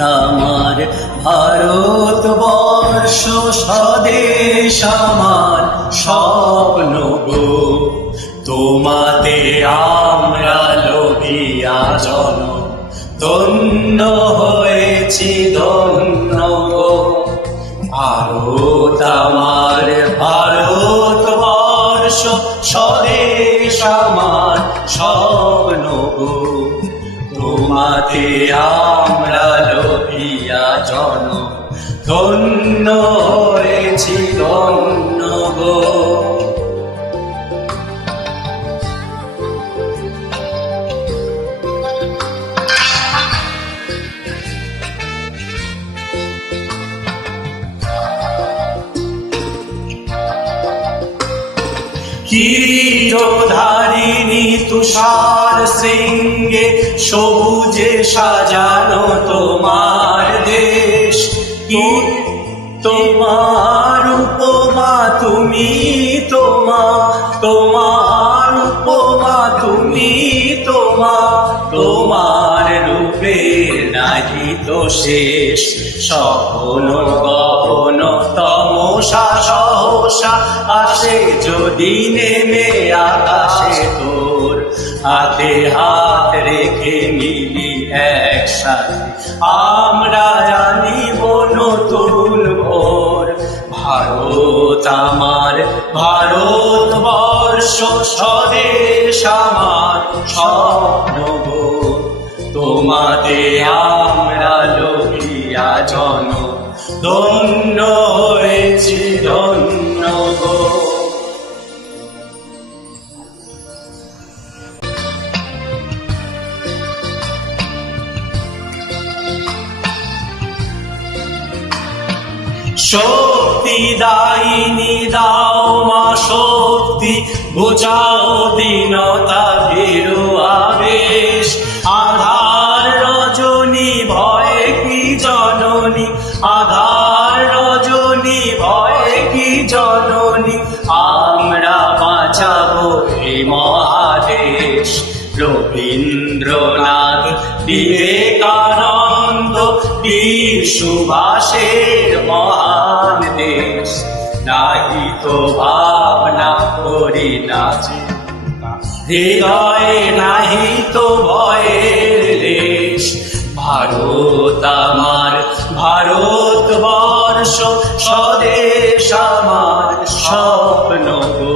আমার ভারত বর্ষ স্বদেশ আমার, স্বপ্ন গো। তোমাতে আমরা লোভিয়া জন, ধন্য হয়েছি, ধন্য গো। ভারত আমার ভারত বর্ষ স্বদেশ আমার, স্বপ্ন গো। তোমাতে আমরা ধন্য হয়েছি ধন্য গো। কিরোধারিণী তুষার শৃঙ্গে সবুজে সাজানো তোমার তোমার উপমা, তুমি তোমা তোমার রূপে নাহি তো শেষ। সহন গহন তমসা, সহসা আসে যদি নেমে আকাশে তোর। হাতে হাত রেখে নিবি একসাথে, আমরা জানিব নতুন ভোর। ভারত আমার, ভারত বর্ষ স্বদেশ আমার স্বপ্ন তোমাতে আমরা লোভিয়া জন ধন্য হয়েছি, ধন্য শক্তি দায়িনী দাও মা শক্তি বোঝাও দীনতা ভীরু আবেশ আধার রজনী, ভয় কি জননী? আধার রজনী, ভয় কি জননী? আমরা বাঁচাবো এই মহাদেশ। রবীন্দ্রনাথ, বিবেকানন্দ, বীর সুভাষের মহান দেশ। নাহি তো ভাবনা করি নাচে হৃদয়ে নাহি তো ভয়ের দেশ ভারত আমার ভারত বর্ষ স্বদেশ আমার স্বপ্ন গো।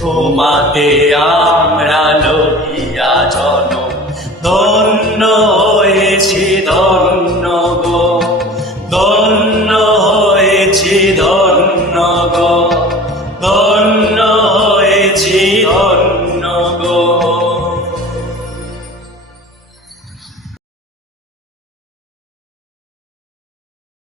তোমাতে আমরা লইয়া জন ধন্য হয়েছি, ধন্য গো। ধন্য হয়েছি, ধন্য